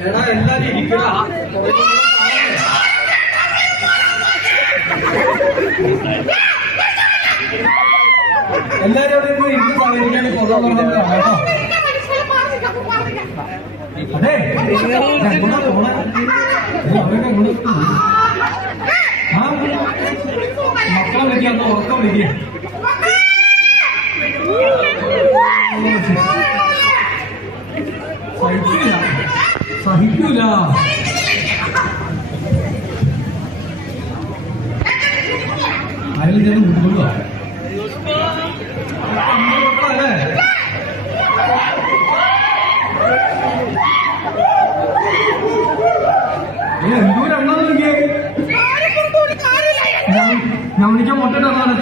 എടാ എല്ലാരും ഇരിക്കടാ എല്ലാരും അവിടെ പോയി ഇരുന്ന് സഹകരിക്കാൻ പുറത്തുള്ളവരാണ് അതെ മക്കളെ വിളിക്കാൻ ഉറക്കം വിളിക്കുക സൈറ്റില്ല സഹിക്കൂല. അയാൾ ചെന്ന് മുട്ടുകൊള്ളുക അല്ലേ? എന്തോ രണ്ടാം നൽകിയേ? ഞാൻ വിളിക്കാൻ മുട്ടിട്ടാണ്